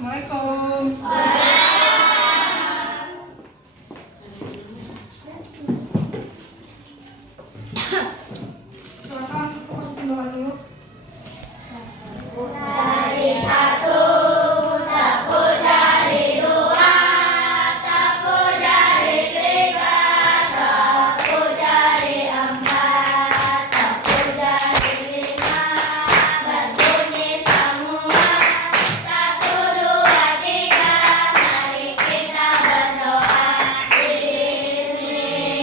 Assalamualaikum. Silakan masukin doa dulu. Dari satu, tepuk dari dua, tepuk dari tiga, tepuk dari empat, tepuk dari lima, berbunyi semua. Satu, dua, tiga, mari kita berdoa. Bismillahirrahmanirrahim.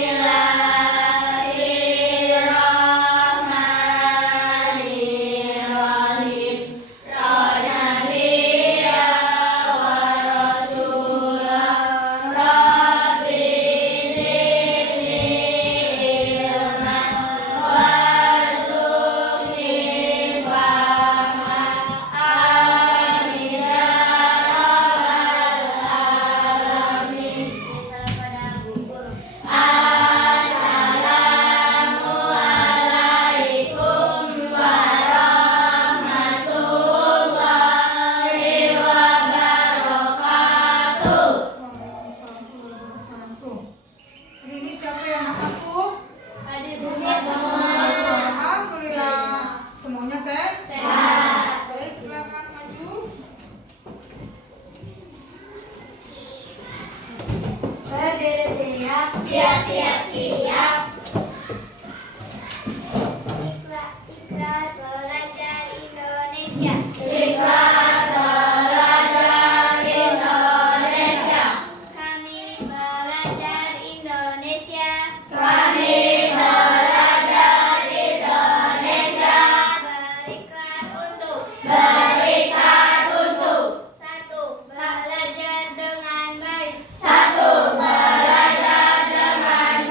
Assalamualaikum warahmatullahi wabarakatuh. Hari ini siapa yang mengasuh? Hadir semua. Alhamdulillah. Semuanya sehat? Baik, silakan maju. Berdiri siap. Siap, siap, siap. Ikrar belajar Indonesia. Ikrar belajar Indonesia. Kami belajar Indonesia. Kami belajar Indonesia. Berikrar untuk satu, belajar dengan baik. Satu, belajar dengan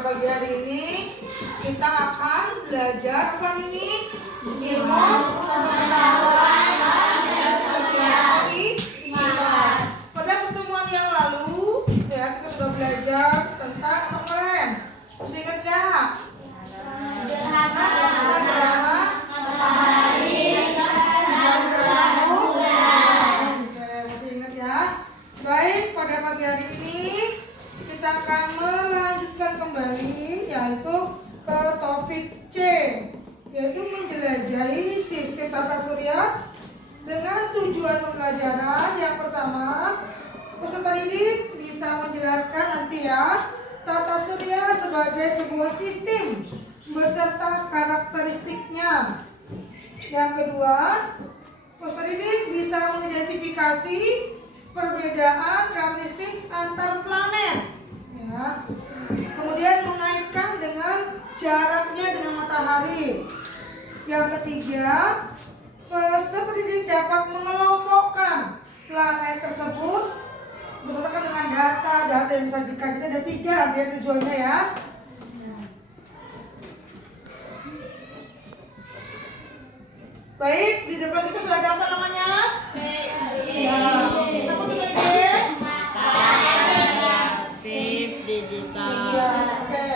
pagi hari ini kita akan belajar apa ini? Ilmu pengetahuan dan sosial di IPAS. Pada pertemuan yang lalu ya kita sudah belajar tentang apa kalian? Masih ingat nggak? Gerhana matahari dan gerhana bulan. Oke, masih ingat ya? Baik, pada pagi hari ini kita akan melanjutkan kembali yaitu ke topik C, yaitu menjelajahi sistem tata surya dengan tujuan pembelajaran. Yang pertama, peserta didik bisa menjelaskan nanti ya tata surya sebagai sebuah sistem beserta karakteristiknya. Yang kedua, peserta didik bisa mengidentifikasi perbedaan karakteristik antar planet ya. Kemudian mengaitkan dengan jaraknya dengan matahari. Yang ketiga, peserta didik dapat mengelompokkan planet tersebut berdasarkan dengan data yang disajikan. Jadi ada 3 nanti tujuannya ya. Baik, di depan kita sudah ada apa namanya? Ya, apa tuh ide? Aktif digital. Ya, oke.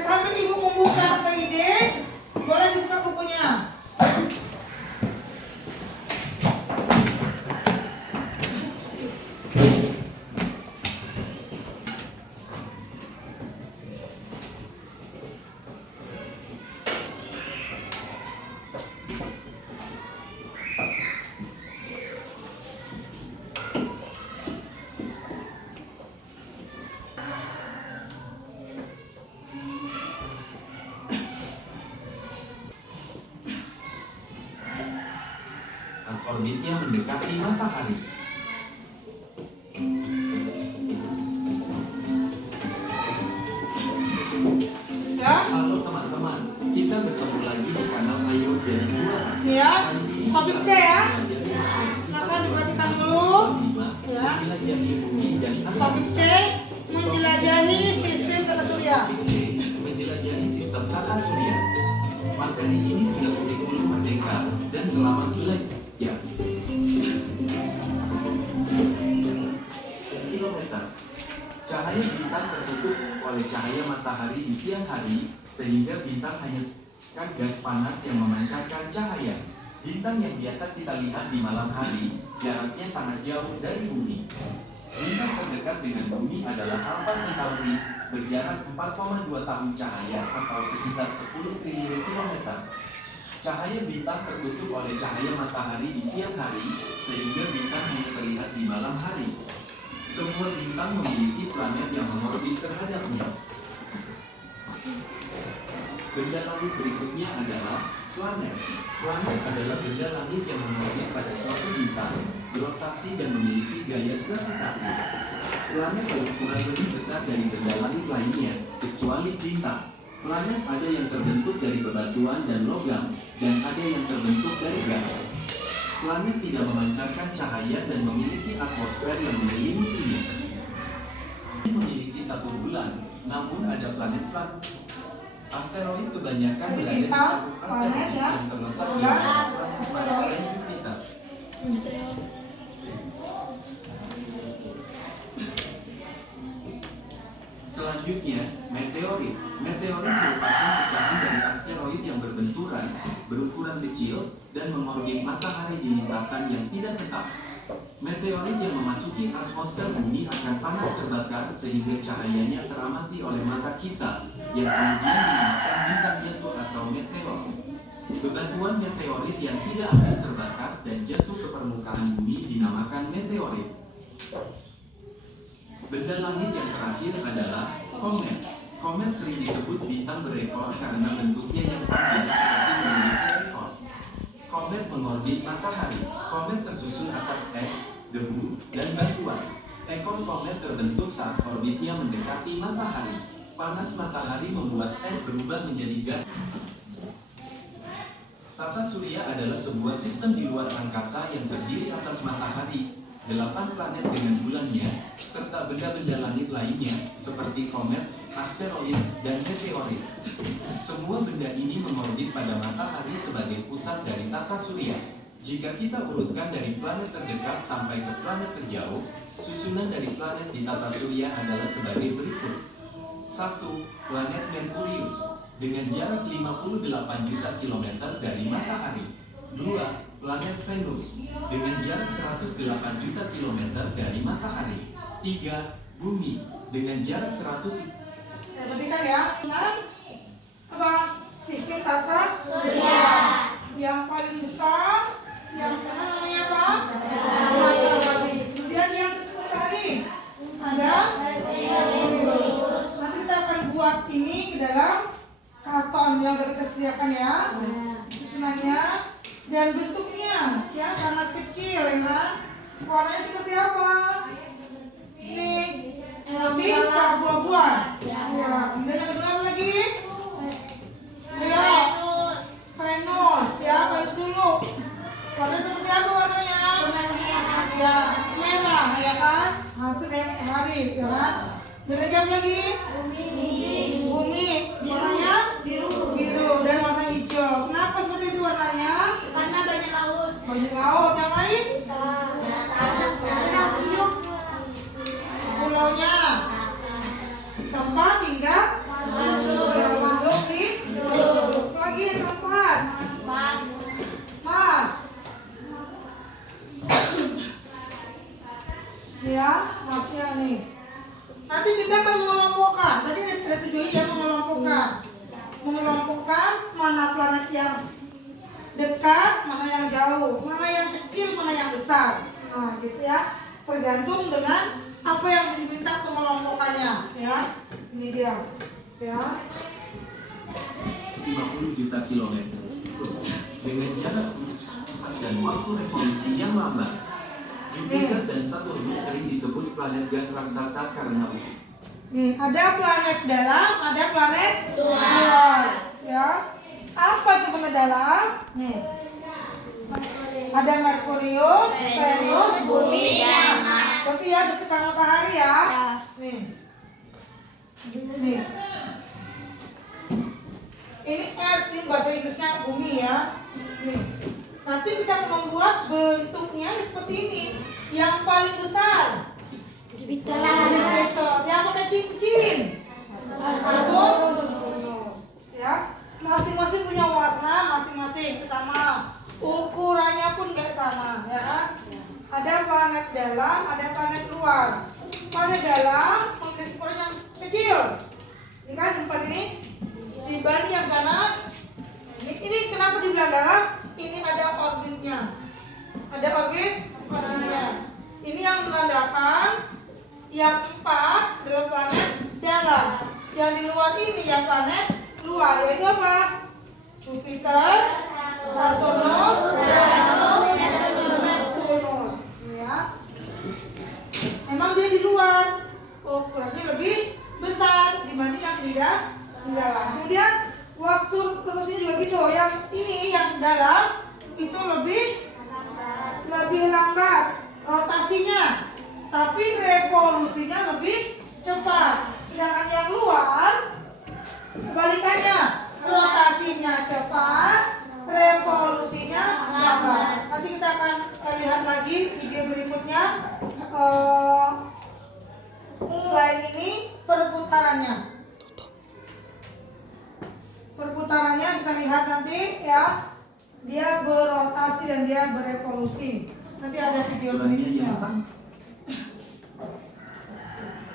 Sambil ibu membuka PID, boleh dibuka bukunya. Orbitnya mendekati matahari. Ya. Halo teman-teman, kita bertemu lagi di kanal Ayo Jadi Juara. Ya. Kali ini Topik C ya. Silakan diperhatikan dulu. Ya. Menjelajahi bumi dan Topik C, menjelajahi sistem tata surya. Topik C, menjelajahi sistem tata surya. Materi ini sudah kurikulum merdeka dan selamat belajar. Kilometer. Cahaya bintang tertutup oleh cahaya matahari di siang hari, sehingga bintang hanya gas panas yang memancarkan cahaya. Bintang yang biasa kita lihat di malam hari, jaraknya sangat jauh dari bumi. Bintang terdekat dengan bumi adalah Alpha Centauri, berjarak 4,2 tahun cahaya atau sekitar 10 triliun kilometer. Cahaya bintang tertutup oleh cahaya matahari di siang hari, sehingga bintang hanya terlihat di malam hari. Semua bintang memiliki planet yang mengorbit terhadapnya. Benda langit berikutnya adalah planet. Planet adalah benda langit yang mengorbit pada suatu bintang, berotasi dan memiliki gaya gravitasi. Planet berukuran lebih besar dari benda langit lainnya, kecuali bintang. Planet ada yang terbentuk dari bebatuan dan logam, dan ada yang terbentuk dari gas. Planet tidak memancarkan cahaya dan memiliki atmosfer yang menyeliputinya. Memiliki 1 bulan, namun ada planet-planet. Asteroid kebanyakan Tadi berada di bintang, sabuk planet asteroid ya. yang terletak di Bulan, planet Mars asteroid. dan Jupiter. Selanjutnya, meteorit. Meteorit merupakan pecahan dari asteroid yang berbenturan, berukuran kecil, dan mengorbit matahari di lintasan yang tidak tetap. Meteorit yang memasuki atmosfer bumi akan panas terbakar sehingga cahayanya teramati oleh mata kita, yang kemudian dinamakan bintang jatuh atau meteor. Bebatuan meteorit yang tidak habis terbakar dan jatuh ke permukaan bumi dinamakan meteorit. Benda langit yang terakhir adalah komet. Komet sering disebut bintang berekor karena bentuknya yang panjang seperti memiliki ekor. Komet mengorbit matahari. Komet tersusun atas es, debu, dan batuan. Ekor komet terbentuk saat orbitnya mendekati matahari. Panas matahari membuat es berubah menjadi gas. Tata surya adalah sebuah sistem di luar angkasa yang terdiri atas matahari, 8 planet dengan bulannya, serta benda-benda langit lainnya, seperti komet, asteroid, dan meteorit. Semua benda ini mengorbit pada matahari sebagai pusat dari tata surya. Jika kita urutkan dari planet terdekat sampai ke planet terjauh, susunan dari planet di tata surya adalah sebagai berikut. 1. Planet Merkurius dengan jarak 58 juta kilometer dari matahari. 2. Planet Venus dengan jarak 108 juta kilometer dari matahari. 3. Bumi dengan jarak 100. Perhatikan ya. Apa? Sistem tata surya. Yang paling besar, yang tengah namanya apa? Matahari. Kemudian yang matahari ada Venus. Nanti kita akan buat ini ke dalam karton yang sudah kita sediakan ya. Susunannya dan bentuknya ya sangat kecil ya kan. Warnanya seperti apa? Ini lebih ke buah-buahan. Ya. Kemudian yang kedua apa lagi? Ya. Venus ya, Venus dulu. Warnanya seperti apa warnanya? Ya, merah ya kan? Hampir kayak hari ya kan? Dan lagi apa lagi? Bumi. Warnanya biru dan warna hijau. Kenapa seperti itu warnanya? Karena banyak laut. Banyak laut. Yang lain? Pulaunya. Tempat tinggal makhluk hidup. Lagi yang keempat. Mas. Ya, masnya nih. Nanti kita akan mengelompokkan. Tadi ada tujuannya ya mengelompokkan mana planet yang dekat, mana yang jauh, mana yang kecil, mana yang besar. Nah, gitu ya. Tergantung dengan apa yang diminta pengelompokannya, ya. Ini dia, ya. 50 juta kilometer. Terus, dengan jarak dan waktu revolusi yang lambat, Jupiter dan Saturnus sering disebut planet gas raksasa karena Nih, ada planet dalam, ada planet luar, ya. Apa itu planet dalam? Nih. Ada Merkurius, Venus, Bumi, dan Mars. Berarti ya dekat matahari ya. Nih. Nih. Ini Mars, ini bahasa Inggrisnya Bumi ya. Nih. Nanti kita membuat bentuknya seperti ini. Yang paling besar Jupiter. yang pakai kecilin. Satu. Ya. Masing-masing punya warna masing-masing sama. Ukurannya pun nggak sama, ya kan? Ada planet dalam, ada planet luar. Planet dalam memiliki ukuran yang kecil. Ini kan tempat ini dibanding yang sana. Ini kenapa dibilang dalam? Ini ada orbitnya. Ada orbitnya. Ini yang menandakan yang 4 dalam planet dalam. Yang di luar ini yang planet luar. Yaitu apa? Jupiter, Saturnus, Neptunus. Ya. Memang dia di luar. Ukurannya lebih besar dibanding yang tidak di dalam. Kemudian waktu rotasinya juga gitu. Yang ini yang dalam itu lebih lambat rotasinya, tapi revolusinya lebih cepat. Sedangkan yang luar kebalikannya, rotasinya cepat, revolusinya lambat. Nanti kita akan lihat lagi video berikutnya. Selain ini perputarannya kita lihat nanti ya, dia berotasi dan dia berevolusi. Nanti ada video berikutnya.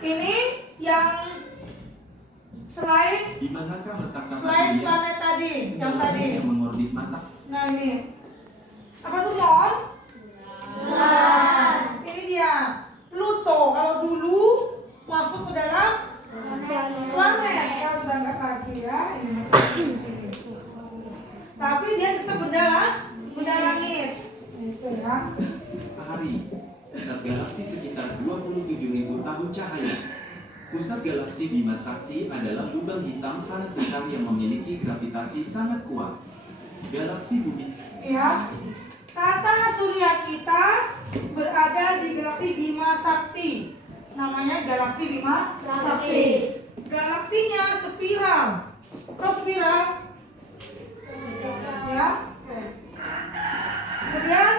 Ini yang selain di manakah letak tata selain surya? planet tadi, yang tadi. Yang mengorbit matahari. Nah ini apa tuh Mon? Ini dia Pluto. Kalau dulu masuk ke dalam planet, sekarang sudah enggak lagi ya. Ini. Tapi dia tetap benda langit. Itu ya. Matahari, pusat galaksi sekitar 27.000 tahun cahaya. Pusat galaksi Bima Sakti adalah lubang hitam sangat besar yang memiliki gravitasi sangat kuat. Galaksi Bumi. Ya. Tata surya kita berada di galaksi Bima Sakti. Namanya galaksi Bima Sakti. Galaksinya spiral. Tahu spiral? Ya. Oke. Kemudian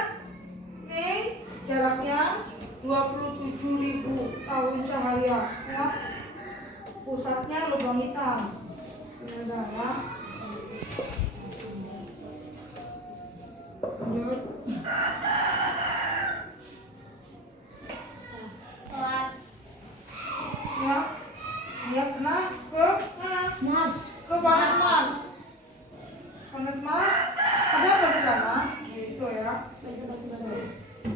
nih jaraknya 27.000 tahun cahaya. Ya. Pusatnya lubang hitam. Ini adalah lanjut. Ya, dia pernah ke mana? Mars. Ke planet Mars. Planet Mars ada apa di sana? Gitu ya.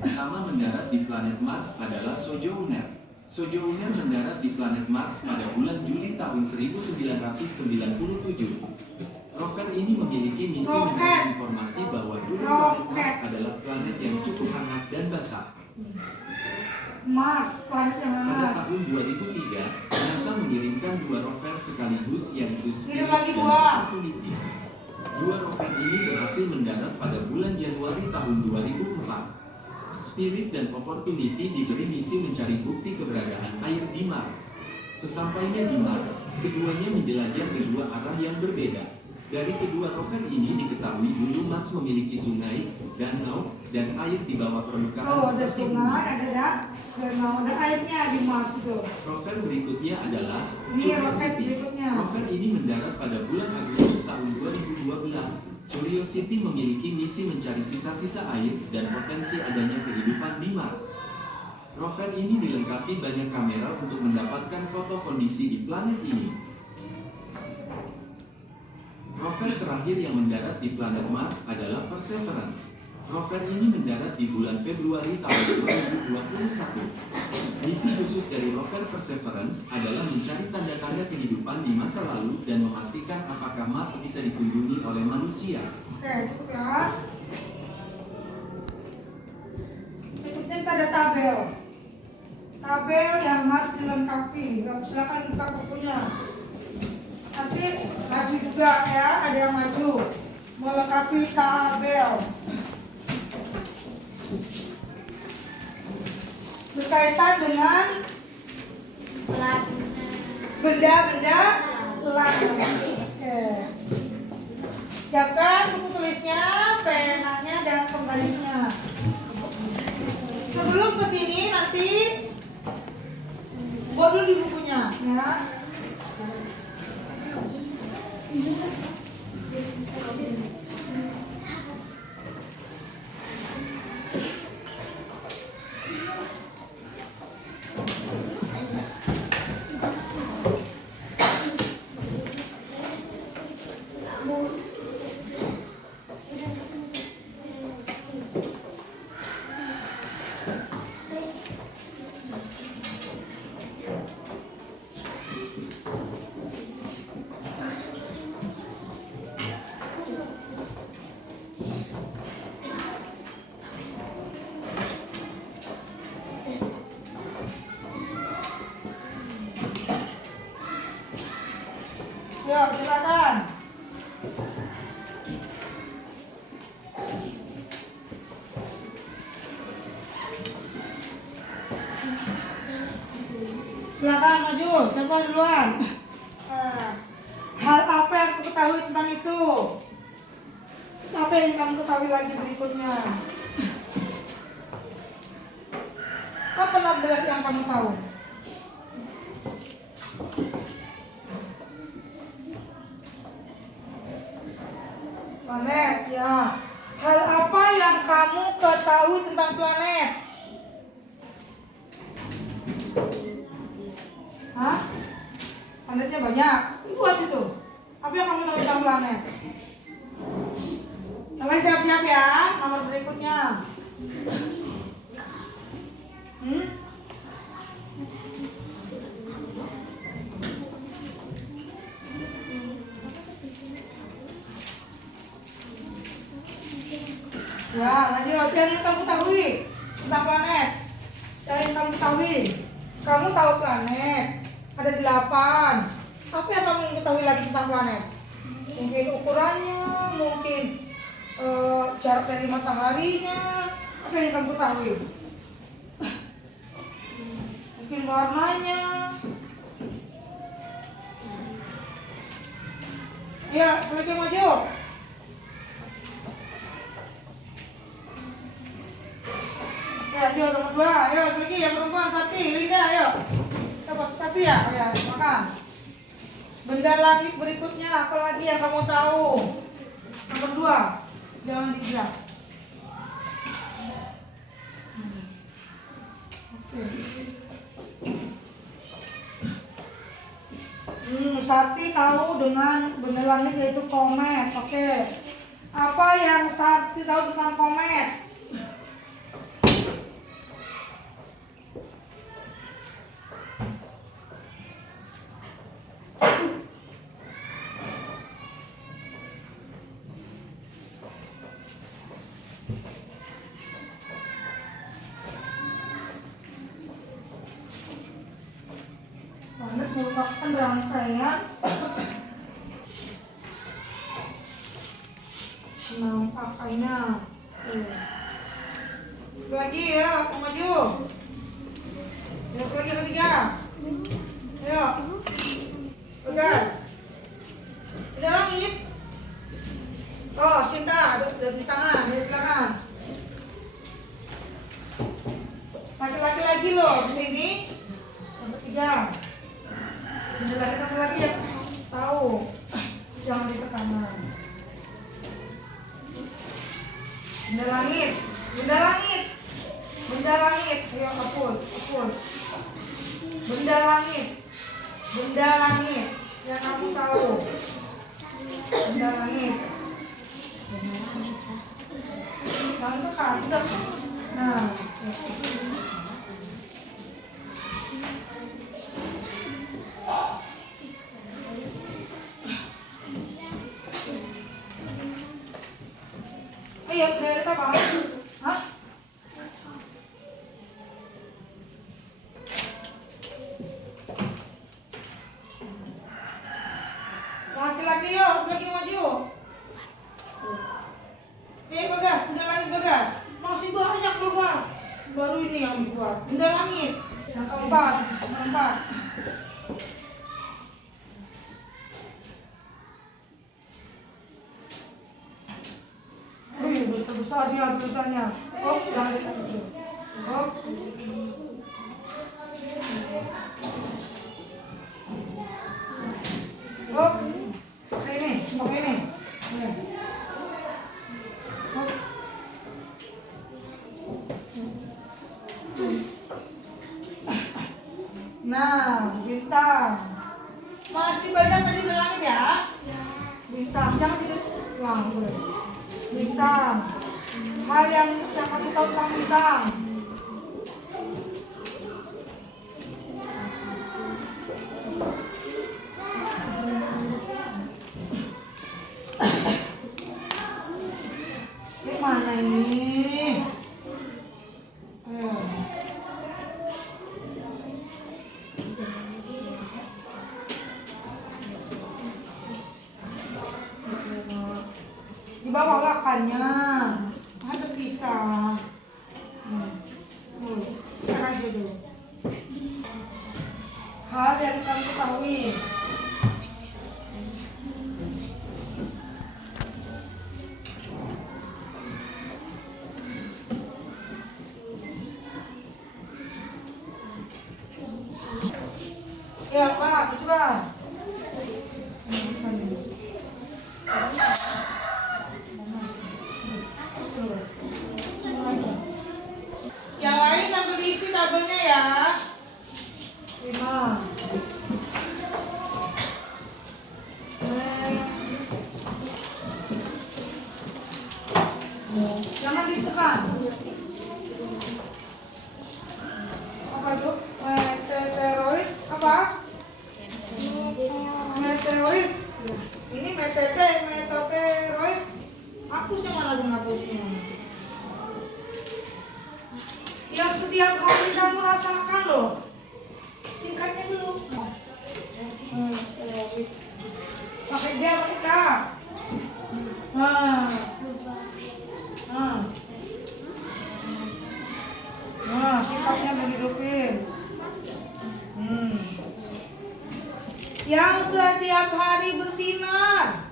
Pertama mendarat di planet Mars adalah Sojourner. Sojourner mendarat di planet Mars pada bulan Juli tahun 1997. Rover ini memiliki misi mencari informasi bahwa bumi planet Mars adalah planet yang cukup hangat dan basah. Mars, planet yang Pada hangat. tahun 2003, NASA mengirimkan 2 rover sekaligus yaitu Spirit lagi dan 2. Opportunity. 2 rover ini berhasil mendarat pada bulan Januari tahun 2004. Spirit dan Opportunity diberi misi mencari bukti keberadaan air di Mars. Sesampainya di Mars, keduanya menjelajah kedua arah yang berbeda. Dari kedua rover ini diketahui dulu Mars memiliki sungai, danau, dan air di bawah permukaan Oh, ada seperti sungai, bumi. ada airnya di Mars itu. Rover berikutnya adalah Ini roket Curiosity. berikutnya. Rover ini mendarat pada bulan Agustus tahun 2012. Curiosity memiliki misi mencari sisa-sisa air dan potensi adanya kehidupan di Mars. Rover ini dilengkapi banyak kamera untuk mendapatkan foto kondisi di planet ini. Rover terakhir yang mendarat di planet Mars adalah Perseverance. Rover ini mendarat di bulan Februari tahun 2021. Misi khusus dari rover Perseverance adalah mencari tanda-tanda kehidupan di masa lalu dan memastikan apakah Mars bisa dikunjungi oleh manusia. Oke, cukup ya. Berikutnya kita ada tabel. Tabel yang harus dilengkapi. Silakan buka bukunya. Nanti maju juga ya, ada yang maju melengkapi tabel berkaitan dengan benda-benda langit. Oke. Siapkan buku tulisnya, penanya dan penggarisnya. Sebelum kesini nanti buat dulu di bukunya ya. Yuk, silakan. Silakan maju, siapa duluan? Hal apa yang kamu ketahui tentang itu? Siapa yang kamu ketahui lagi berikutnya? Apa label yang kamu tahu? Planet, ya. Hal apa yang kamu ketahui tentang planet? Hah? Planetnya banyak. Buat situ. Apa yang kamu tahu tentang planet? Kalian siap-siap ya. Nomor berikutnya. Ya, lanjut. Yang kamu ketahui tentang planet. Yang kamu ketahui. Kamu tahu planet ada 8. Apa yang kamu ketahui lagi tentang planet? Mungkin ukurannya, mungkin jarak dari mataharinya. Apa yang kamu ketahui? Mungkin warnanya. Ya, lagi maju. Ya, ayo nomor 2. Ayo lagi yang perempuan Sati, Linda, ayo. Coba Sati ya, ya makan. Benda langit berikutnya apalagi yang kamu tahu? Nomor 2. Jangan digerak. Oke. Sati tahu dengan benda langit yaitu komet. Oke. Apa yang Sati tahu tentang komet? Planet merupakan rangkaian penampakannya. Lagi ya, aku maju. Ya, lagi ketiga. Ayo. Tegas. Ada langit. Oh, Sinta, ada di tangan. Ya, silakan. Laki-laki lagi loh di sini. Yang ketiga. Benda langit satu lagi ya. Tahu. Jangan ditekan. Benda langit. Benda langit. Benda langit. Ayo hapus, hapus. Benda langit. Benda langit yang kamu tahu. Benda langit. Jangan tekan, udah. Nah. Ayo, dari apa? Hah? Laki-laki yuk, lagi maju. Bagas, benda langit Bagas. Masih banyak Bagas. Baru ini yang dibuat. Benda langit. Yang keempat, keempat. Wih, besar-besar dia tulisannya. Oh, jangan dekat itu. Oh. Oh, ini, pakai ini. Oh. Nah, bintang. Masih banyak tadi bilangin ya. Bintang, jangan tidur. Selang, boleh. Bintang. Hal yang kamu tahu tentang bintang. Mana ini? Ayo. Di bawah lakannya ada pisah. Sekarang aja dulu. Hal yang kamu ketahui. Ya Pak, coba. Yang lain sambil diisi tabelnya ya. 5. Jangan ditekan. Apa itu? Meteoroid apa? Meteoroid. Ini meteoroid. Hapusnya mana dong hapusnya? Yang setiap hari kamu rasakan loh. Singkatnya dulu. Pakai dia pakai kak. Sifatnya menghidupin. Yang setiap hari bersinar.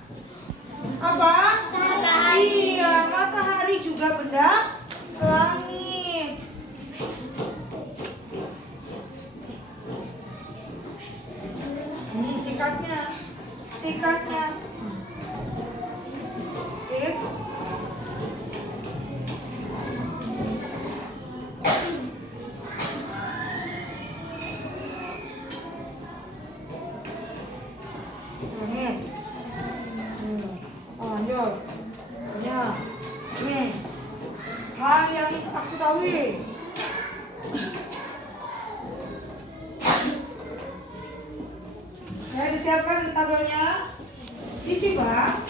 Apa? Matahari. Iya, matahari juga benda langit. Sikatnya. Oke. Langit. Lanjut. Ya. Nih. Hal yang tak ketahui. Ya, disiapkan di tabelnya. Diisi, Bang.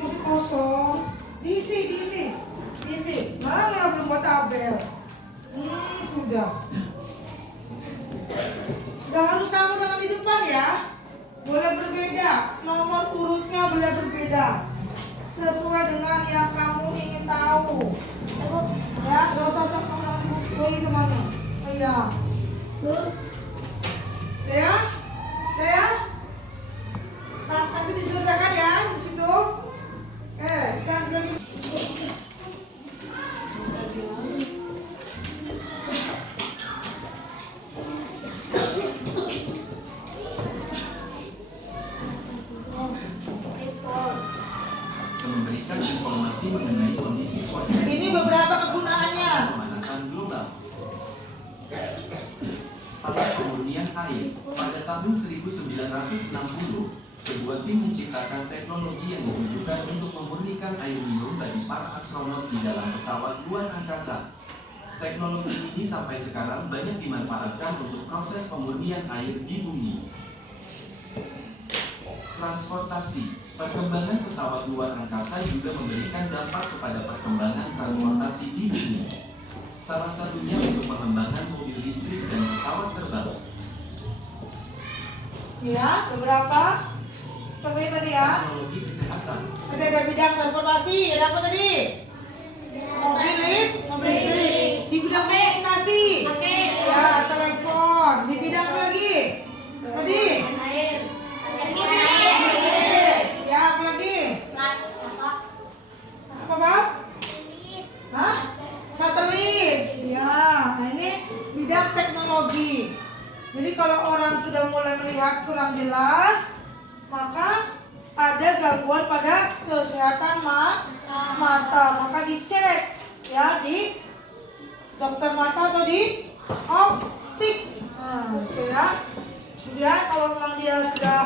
Masih kosong. Diisi. Mana belum buat tabel? Sudah. Sudah harus sama dengan di depan ya. Boleh berbeda. Nomor urutnya boleh berbeda. Sesuai dengan yang kamu ingin tahu. Ya, nggak usah sama dengan buku itu mana. Iya. Ya. Nanti diselesaikan ya di situ. Kita ambil lagi. Memberikan informasi mengenai kondisi cuaca. Ini beberapa kegunaannya. Pemanasan global. Pada pemurnian air, pada tahun 1960, sebuah tim menciptakan teknologi yang ditujukan untuk memurnikan air minum bagi para astronot di dalam pesawat luar angkasa. Teknologi ini sampai sekarang banyak dimanfaatkan untuk proses pemurnian air di bumi. Transportasi. Perkembangan pesawat luar angkasa juga memberikan dampak kepada perkembangan transportasi di bumi. Salah satunya untuk pengembangan mobil listrik dan pesawat terbang. Ya, beberapa. Contohnya tadi ya. Teknologi kesehatan. Tadi ada bidang transportasi. Ada apa tadi? Mobil listrik. Di bidang komunikasi. Ya, telepon. Di bidang apa lagi? Tadi? Ya, apa lagi? Apa, Bang? Hah? Satelit. Ya, nah ini bidang teknologi. Jadi kalau orang sudah mulai melihat kurang jelas, maka ada gangguan pada kesehatan mata. Maka dicek ya di dokter mata atau di optik. Nah, itu ya. Kemudian kalau memang dia sudah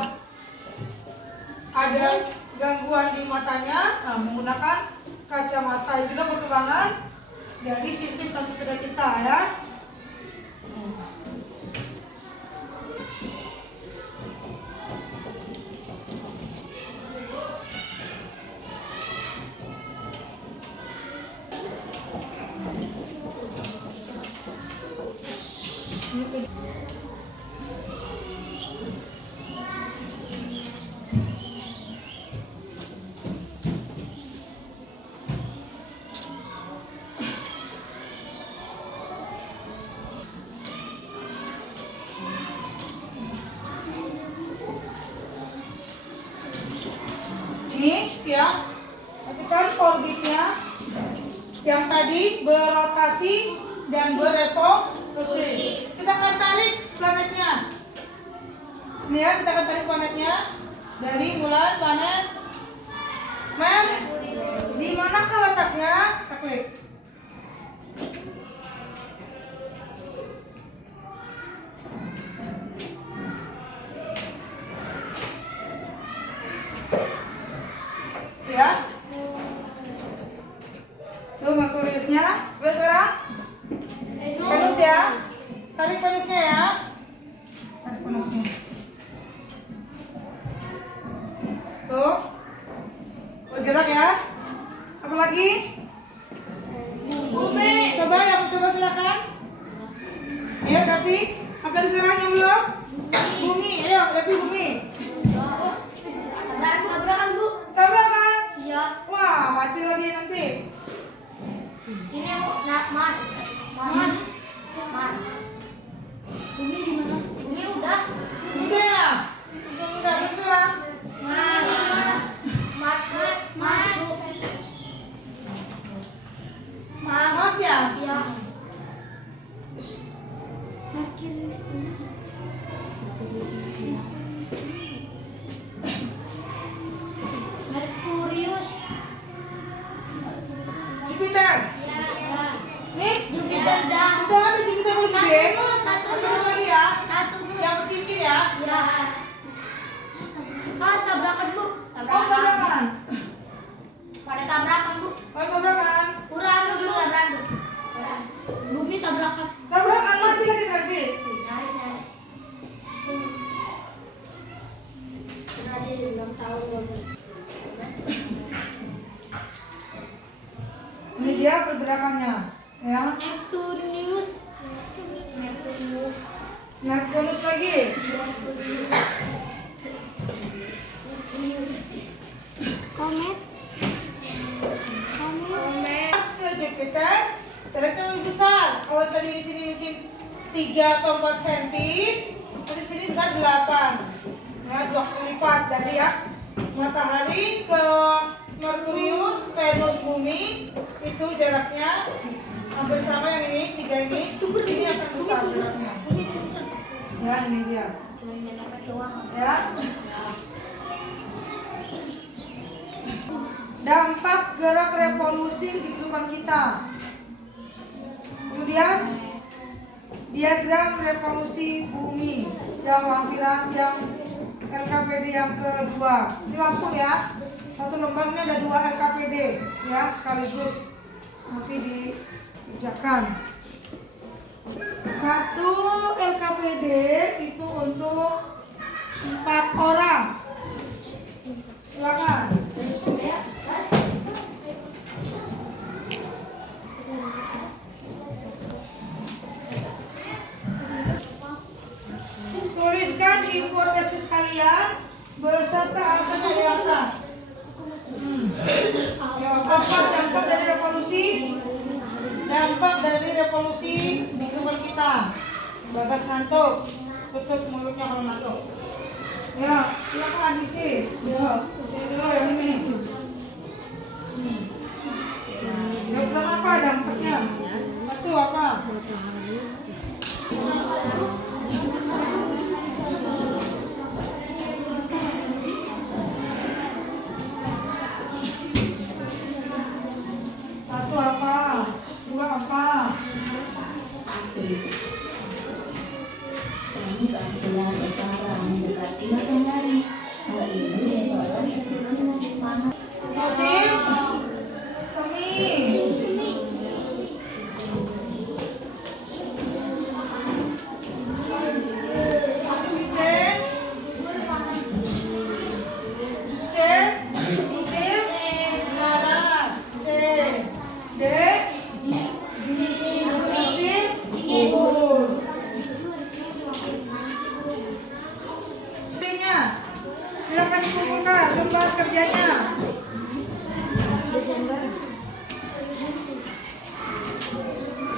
ada gangguan di matanya, nah menggunakan kacamata. Itu juga perkembangan dari sistem tadi sudah kita ya. Ini ya, perhatikan orbitnya yang tadi berotasi dan berevolusi. Kita akan tarik planetnya. Ini ya, kita akan tarik planetnya dari mulai planet Merkurius. Di manakah letaknya? Kita klik. Ya. Tuh Merkuriusnya. Coba sekarang. Venus ya. Tarik Venusnya ya. Tarik Venusnya. Tuh. Bergerak ya. Apa lagi? Coba yang coba silakan. Ya, tapi apa yang sekarang yang belum? Bumi. Ayo, tapi bumi. Tabrakan, Bu. Tabrakan. Iya. Wah, mati lagi nanti. Ini Bu, Mas. Bumi di mana? Bumi udah. Udah ya? Udah, belum sekarang. Mas. tabrakan. Pada tabrakan, Bu. Oh, tabrakan. Kurang dulu tabrakan. Bumi tabrakan. Tabrakan mati lagi nanti. Nyaris, nyaris. Tadi 6 tahun bonus. Ini dia pergerakannya, ya. Neptunus. Neptunus. Naik bonus lagi. Komet. Pas ke Jupiter, jaraknya lebih besar. Kalau tadi di sini mungkin 3 atau 4 cm, di sini bisa 8. Nah, 2 kali lipat dari ya. Matahari ke Merkurius, Venus, Bumi itu jaraknya hampir sama yang ini, 3 ini. Ini akan besar jaraknya. Ya, ini dia. Ya. Dampak gerak revolusi di kehidupan kita. Kemudian diagram revolusi bumi yang lampiran yang LKPD yang kedua. Ini langsung ya. Satu lembar ini ada 2 LKPD ya sekaligus nanti dikerjakan. 1 LKPD itu untuk 4 orang. Silakan. Tuliskan hipotesis kalian beserta alasannya di atas. Ya, dampak dari revolusi? Dampak dari revolusi di kehidupan kita. Bagas ngantuk, tutup mulutnya kalau ngantuk. Ya, silakan isi. Ya, sini dulu yang ini. Ya, bilang apa dampaknya? 1 apa? Satu apa? 2 apa? Kami kebetulan acara mendekati matahari. Hal ini menyebabkan terjadi musim panas. Musim semi. Posisi C. Posisi C. Musim panas. C. D. Musim gugur. D-nya. Silakan dikumpulkan lembar kerjanya.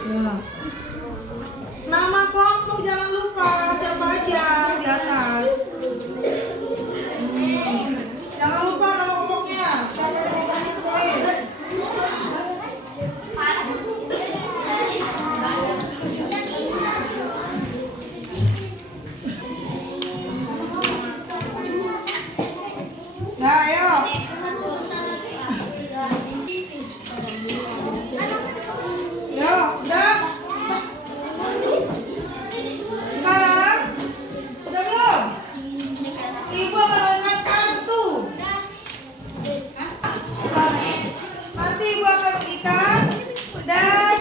Ya. Nama kelompok jangan lupa siapa aja di atas. Jangan lupa nama kelompoknya. Siapa yang kelompoknya tulis. Nah, ayo. Yo, udah. Sekarang udah belum? Ibu akan mengingat kartu. Nanti ibu akan berikan dan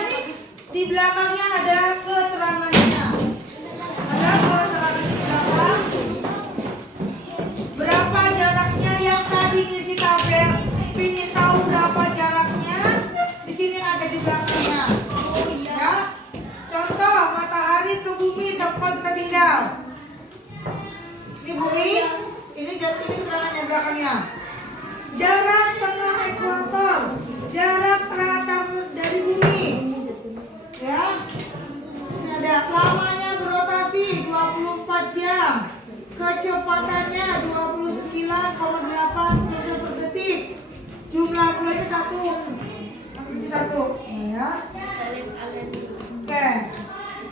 di belakangnya ada keterangannya. Ada keterangannya di belakang. Berapa jaraknya yang tadi ngisi tabel? Pingin tahu berapa jaraknya? Di sini ada di belakangnya. Ya. Contoh matahari ke bumi tempat kita tinggal. Ini bumi, ini keterangannya belakangnya. Jarak tengah ekuator, jarak rata dari bumi. Ya. Sini ada lamanya berotasi 24 jam. Kecepatannya 29,8 km per detik. Jumlah bulannya 1. Ini 1. Ya. Oke.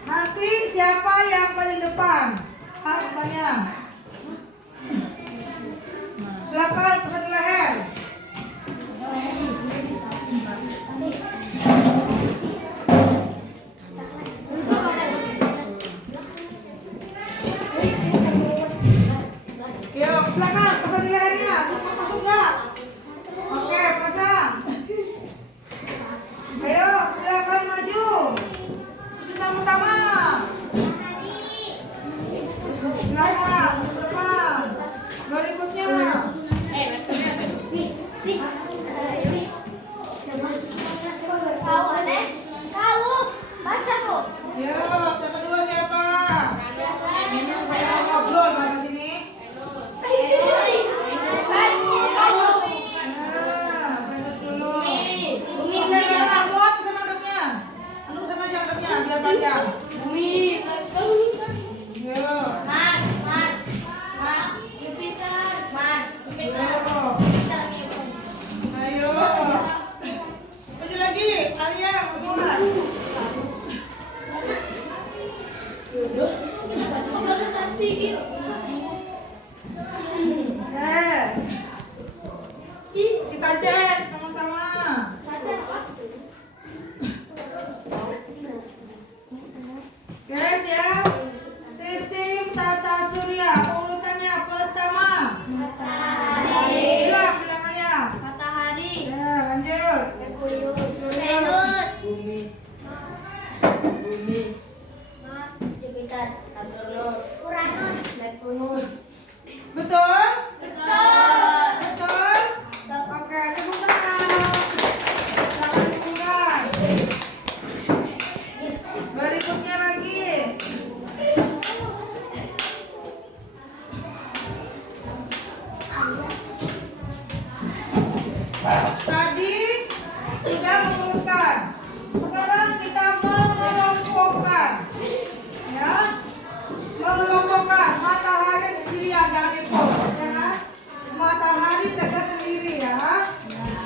Nanti siapa yang paling depan? Tanya. Silakan pesan di leher. Yuk, silakan pesan di lehernya. Takut nggak? Oke, pasang. Ayo, silakan maju. Peserta pertama. Silakan, depan. Berikutnya. Ayo, yang kedua siapa? Ayo ngobrol mana sini? Venus dulu. Oke, jangan buat pesan adabnya. Anu pesan aja adabnya biar panjang. Ayo. Ayo. Maju lagi, Alia, keluar. Kita cek sama-sama. Guys ya. Sistem tata surya urutannya pertama. Bilang aja. Ya, lanjut. Betul? Betul? Oke, tepuk tangan. Tangan kurang. Berikutnya lagi. Tadi sudah mengurutkan. Sekarang kita mengelompokkan. Ya. Mengelompokkan matahari sendiri jangan ikut, jangan. Matahari tegak sendiri ya.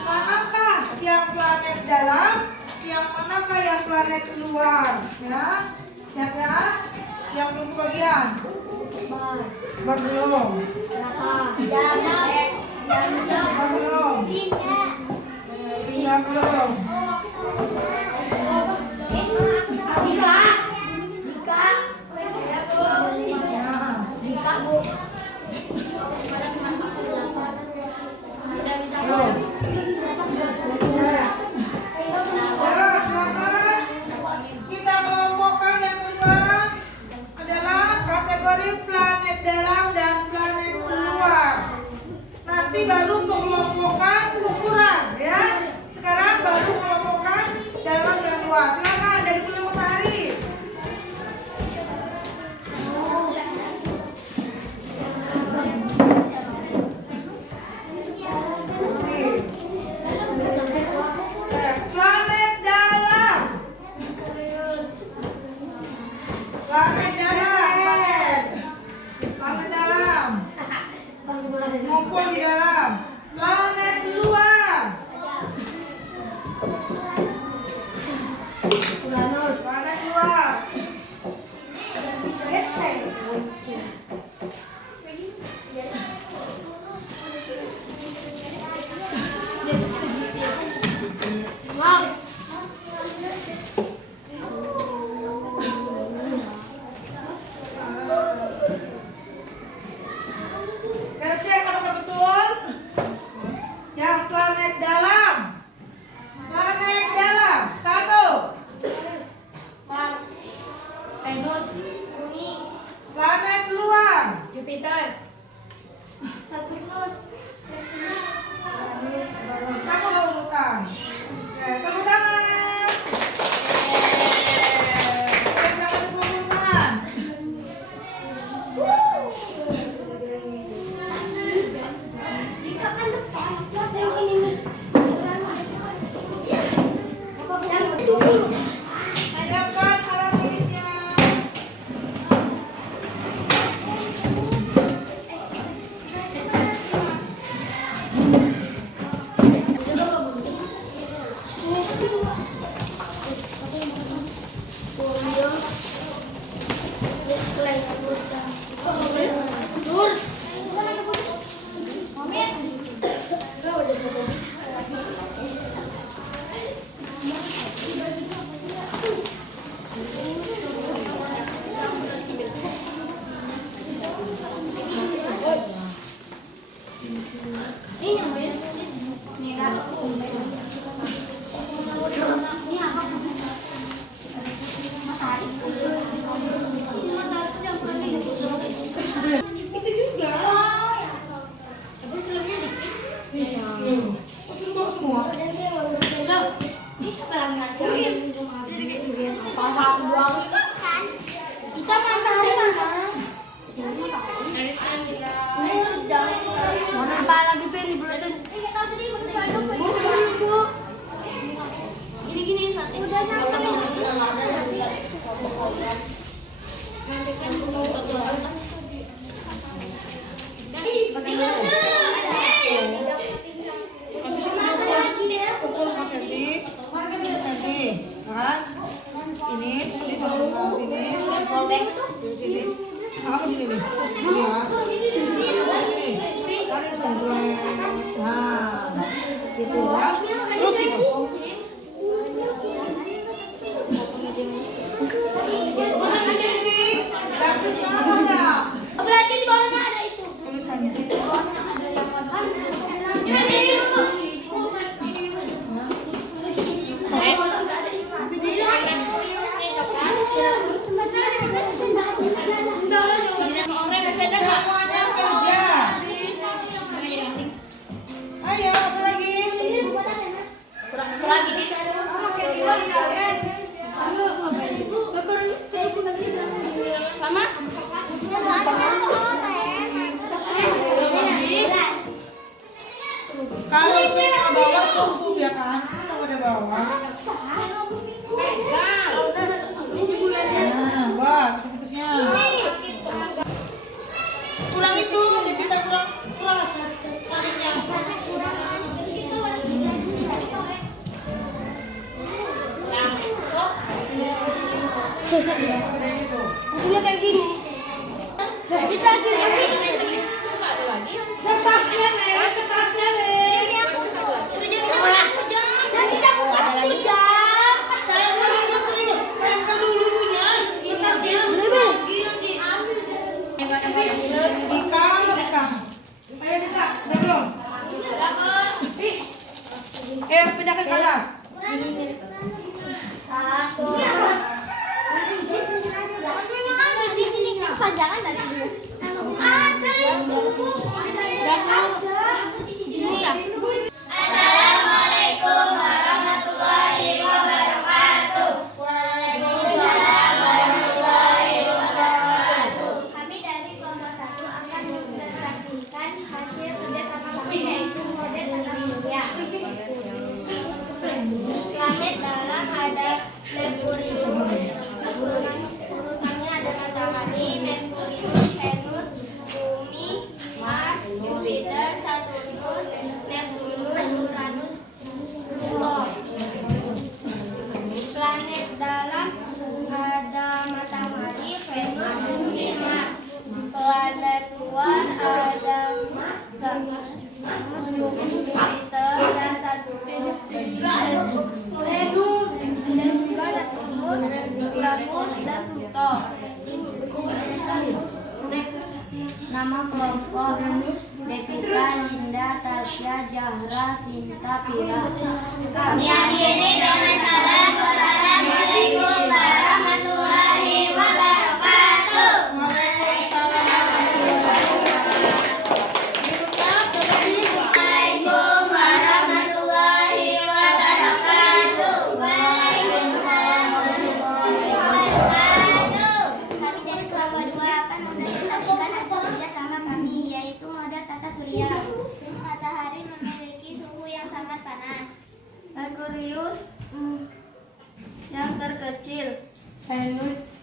Manakah yang planet dalam, yang manakah yang planet luar? Ya. Siap ya? Yang belum kebagian? Belum. Belum. Silakan. Kita kelompokkan yang kedua adalah kategori planet dalam dan planet luar. Nanti baru pengelompokan ukuran ya. Sekarang baru mengelompokkan dalam dan luar. Silakan dari mulai matahari. Planet dalam. Planet dalam. Planet dalam. Ngumpul di dalam. Planet luar. Planet luar. Kita cek apakah betul. Yang planet dalam. Planet dalam. 1. Planet luar. Jupiter. Sama urutan. Oke, tepuk tangan. Oke, jangan tepuk tangan. Siapkan alat tulisnya. Ini namanya merah. Ini apa? Matahari. Ini matahari yang pernah Itu juga. oh ya. Tapi seluruhnya dikit. Bisa. Semua semua. Loh, ini siapa lagi ngajarin? Apa satu doang kan? Kita matahari mana? Mana apa lagi pengen dibuatin? Enggak tahu tadi Bu. Gini sate. Udah sampai. Nanti kan Pukul Mas Edi. Kan? Ini baru ke sini. Di sini. Aku sini nih. Ini ya. Ini. Kalian sentuh. Nah, gitu ya. Terus gitu. Mana aja ini? Dapet salah nggak? berarti di bawahnya ada itu. Tulisannya. Di bawahnya ada yang makan. Semuanya kerja. Ayo, apa lagi? Lagi nih. Sama? Kalau semua bawah cukup ya kan? Kalau ada bawah. Nah, wah, putusnya. Kurang itu, kita kurang sakitnya. Udah kayak gini. Kita gini. Kertasnya nih, kertasnya nih. Udah jadi kerja. Jadi kamu kerja. Tempel dulu punya kertasnya. Dika. Ayo Dika, udah belum? Pindahkan ke atas. Panjangan dari dulu. Assalamualaikum warahmatullahi wabarakatuh. Waalaikumsalam warahmatullahi wabarakatuh. Kami dari kelompok 1 akan mempresentasikan hasil kerjasama kami yaitu model tata surya. Planet dalam ada Merkurius, urutannya ada matahari, Merkurius, Venus, Bumi, Mars, Jupiter, Saturnus, Neptunus, Uranus, Pluto. Planet dalam ada matahari, Venus, Bumi, Mars. Planet luar ada Mars, Jupiter, dan Saturnus. Venus, dan juga Neptunus, Uranus, dan Pluto. Nama kelompok Devika, Linda, Tasya, Jahra, Sinta, Pira. Kami akhiri dengan salam. Assalamualaikum warahmatullahi wabarakatuh. Waalaikumsalam warahmatullahi wabarakatuh. Assalamualaikum warahmatullahi wabarakatuh. Waalaikumsalam warahmatullahi wabarakatuh. Kami dari kelompok 2 akan mempresentasikan hasil kerjasama kami, yaitu model tata surya. Matahari memiliki suhu yang sangat panas. Merkurius yang terkecil. Venus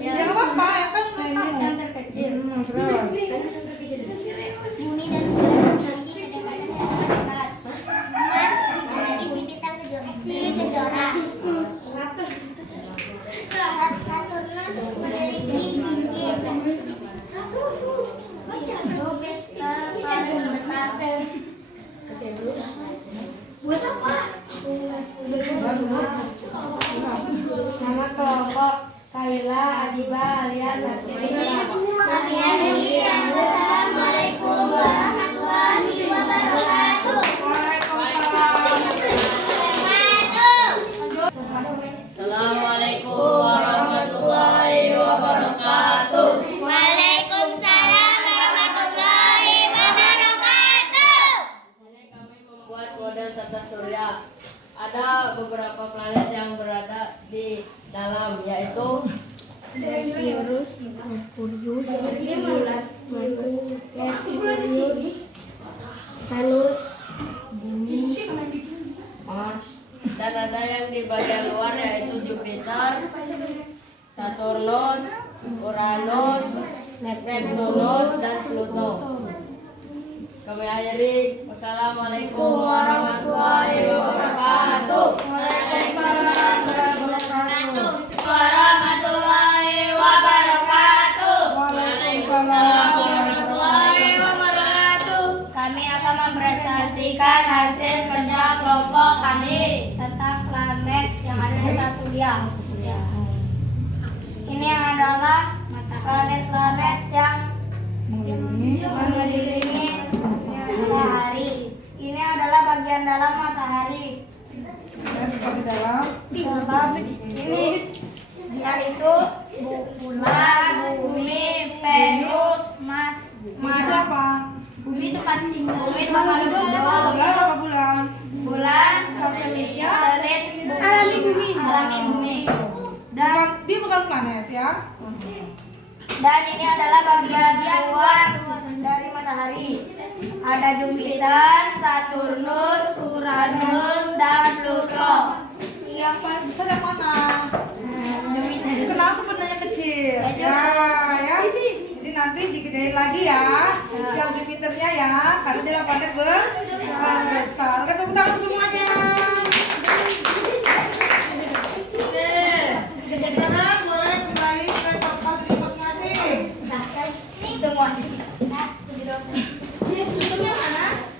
Ya nggak apa-apa, ya kan Venus yang terkecil. terus. Bumi dan bulan memiliki kedekatan yang sangat dekat. Mars memiliki bintang kejora. Saturnus memiliki cincin. Jupiter paling besar. Buat apa? Nama kelompok Kaila, tiba alias Assalamualaikum warahmatullahi wabarakatuh. Assalamualaikum warahmatullahi wabarakatuh. Waalaikumsalam warahmatullahi wabarakatuh. Di sini kami membuat model tata surya. Ada beberapa planet yang berada di dalam, yaitu Merkurius, Venus, Bumi, Mars. dan ada yang di bagian luar, yaitu Jupiter, Saturnus, Uranus, Neptunus, dan Pluto. Kami akhiri. Wassalamualaikum warahmatullahi wabarakatuh. Waalaikumsalam warahmatullahi Warahmatullahi wabarakatuh. Waalaikumsalam Warahmatullahi wabarakatuh. Kami akan mempresentasikan hasil kerja kelompok kami Tentang planet yang ada di tata surya. Ini adalah planet-planet yang mengelilingi matahari. Ini adalah bagian dalam matahari. Seperti dalam. Ini yaitu bulan, bumi, Venus, Mars. Itu apa? Bumi itu paling tinggi. Bumi itu paling tinggi. Bulan apa bulan? Bulan, satelitnya, alami bumi. Dia bukan planet ya. Dan ini adalah bagian luar dari matahari. Ada Jupiter, Saturnus, Uranus, dan Pluto. Yang paling besar yang mana? Jupiter. Kenapa benarnya kecil? Ya, ya. Jadi nanti digedein lagi ya. Yang Jupiternya ya, karena dia planet besar. Oke, tepuk tangan semuanya. Oke. Sekarang boleh kembali ke tempat di masing-masing.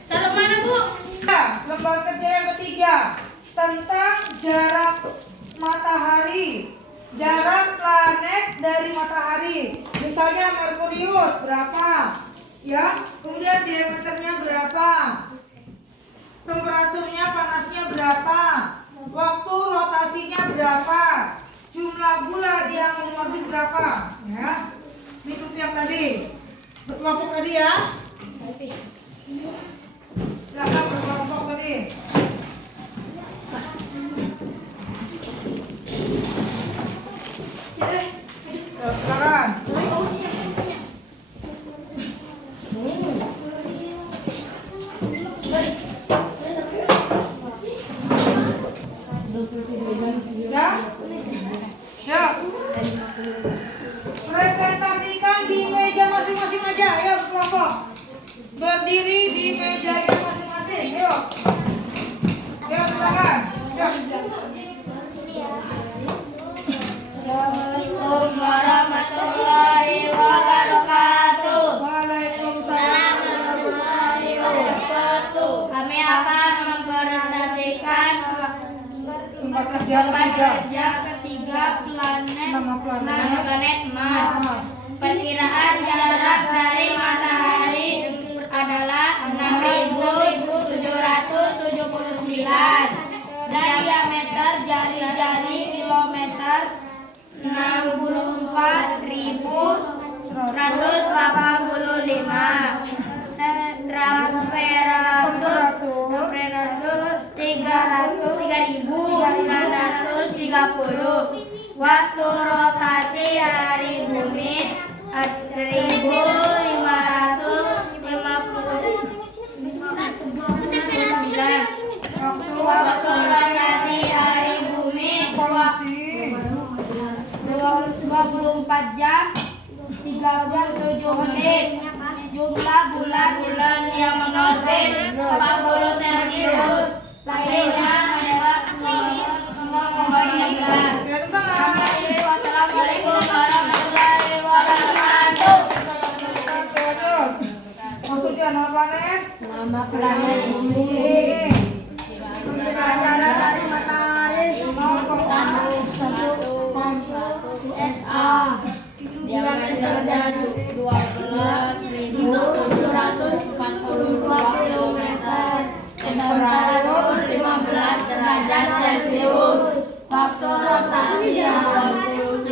Taruh mana, Bu? Ya, lembaga kerja yang ketiga tentang jarak matahari, jarak planet dari matahari. Misalnya Merkurius berapa? Ya, kemudian diameternya berapa? Temperaturnya, panasnya berapa? Waktu rotasinya berapa? Jumlah bulan yang mengorbit berapa? Ya, ini seperti yang tadi. Berkelompok tadi ya. Silakan berkelompok tadi. Silakan. Ya? Ya. Presentasikan di meja masing-masing aja. Ayo kelompok. Berdiri di mejanya masing-masing. Yuk. Yuk silakan. Yuk. Assalamualaikum warahmatullahi wabarakatuh. Waalaikumsalam warahmatullahi wabarakatuh. Kami akan mempresentasikan Tempat kerja tempat ketiga. kerja ketiga planet Nama planet. Mars. Mars. Perkiraan jarak dari matahari adalah 6.779 dan diameter jari-jari kilometer 64.185. Temperatur 3.930. Waktu rotasi hari bumi 1.559. Waktu rotasi hari bumi Polisi. 24 jam 37 menit. Jumlah bulan-bulan yang mengorbit 40 Celcius. Lainnya adalah 0,13. Saya tangan. Wassalamualaikum warahmatullahi wabarakatuh. Maksudnya nama planet? Nama planet Bumi. Jarak dari matahari 0,1 SA Waktu rotasi 23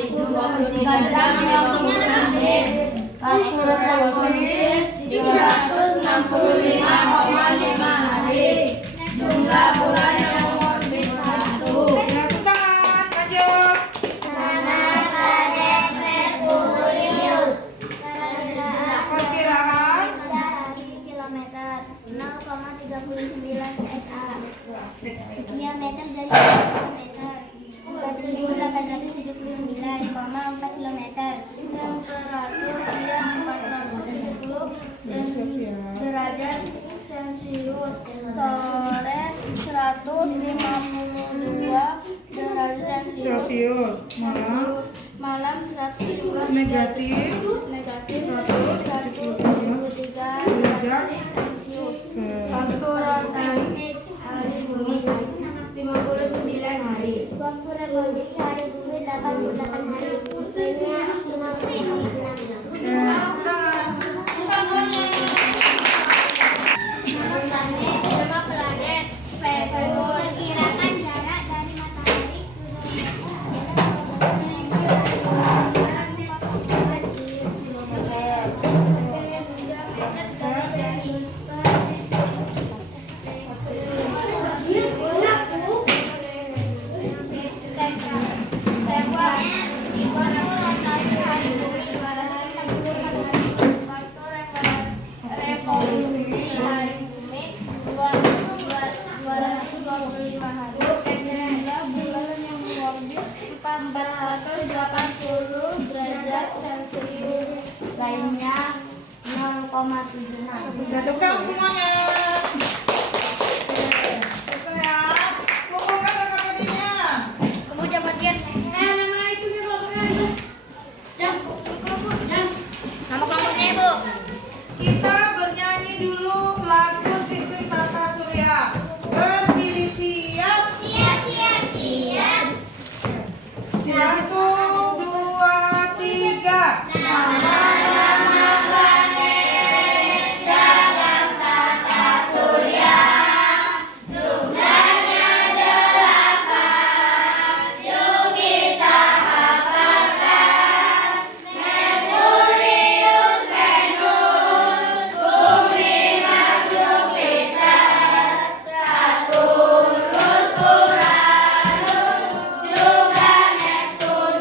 jam 50 menit. Waktu revolusi 365,5 hari. Jumlah bulan yang mengorbit 1. Ya, tepuk tangan. Lanjut. Perkiraan kilometer 0,39 SA. Diameter jari 4 meter 4.879,4 kilometer. Temperatur siang 470 derajat Celcius. Sore 152 derajat Celcius. Malam 102 Negatif. negatif 173 derajat derajat Celcius. ke Waktu rotasi hari bumi 59 hari. Waktu revolusi hari bumi 88 hari. Waktunya 56. Nama planet Venus. Perkirakan jarak dari matahari revolusi hari bumi 225 hari. Jumlah bulan yang mengorbit 480 derajat Celcius. Lainnya 0,76. Udah tepuk tangan semuanya. Selesai ya. Kumpulkan kakak-kakaknya. Kamu jam bagian. Nama itu nih kelompoknya. Jam. Nama kelompoknya Ibu. Kita bernyanyi dulu lagu sistem tata surya. Berdiri siap. Siap. 1, 2, 3. Neptunus,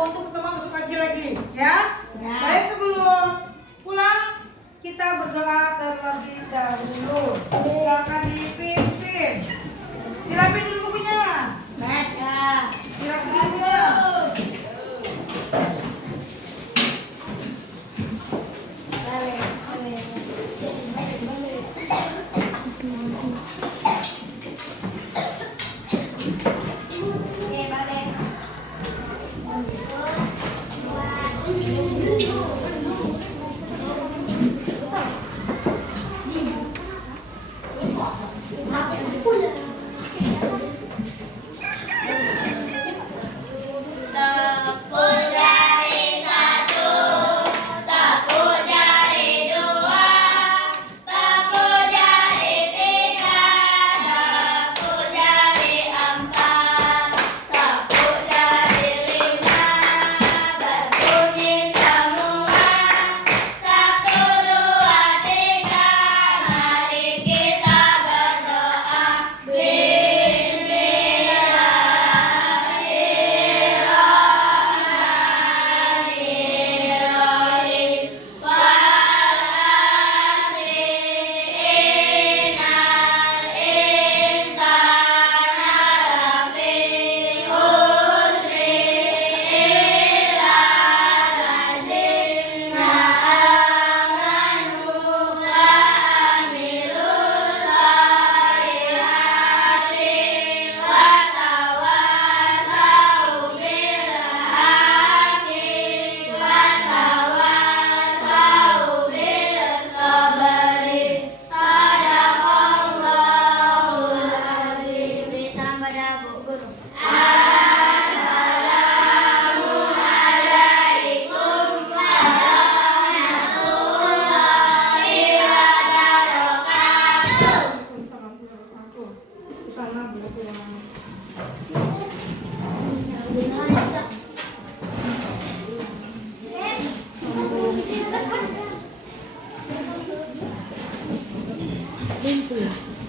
untuk pertemuan besok pagi lagi, ya? Baik, sebelum pulang kita berdoa terlebih dahulu. Silakan dipimpin. Dirapin dulu bukunya. Dirapin dulu bukunya. Tepuk jari satu, tepuk jari dua, tepuk jari tiga, tepuk jari empat, tepuk jari lima, berbunyi semua. 1, 2, 3, mari kita berdoa. Bismillahirrahmanirrahim. Wal asri innal insana lafi khusri illa alladzina amanu wa amilus solihati wa tawasau bil haqqi wa tawasau bis sabri. Shadaqallahul azim. Bersama Bu Guru. Assalamualaikum warahmatullahi wabarakatuh. Salam warahmatullahi Bintu.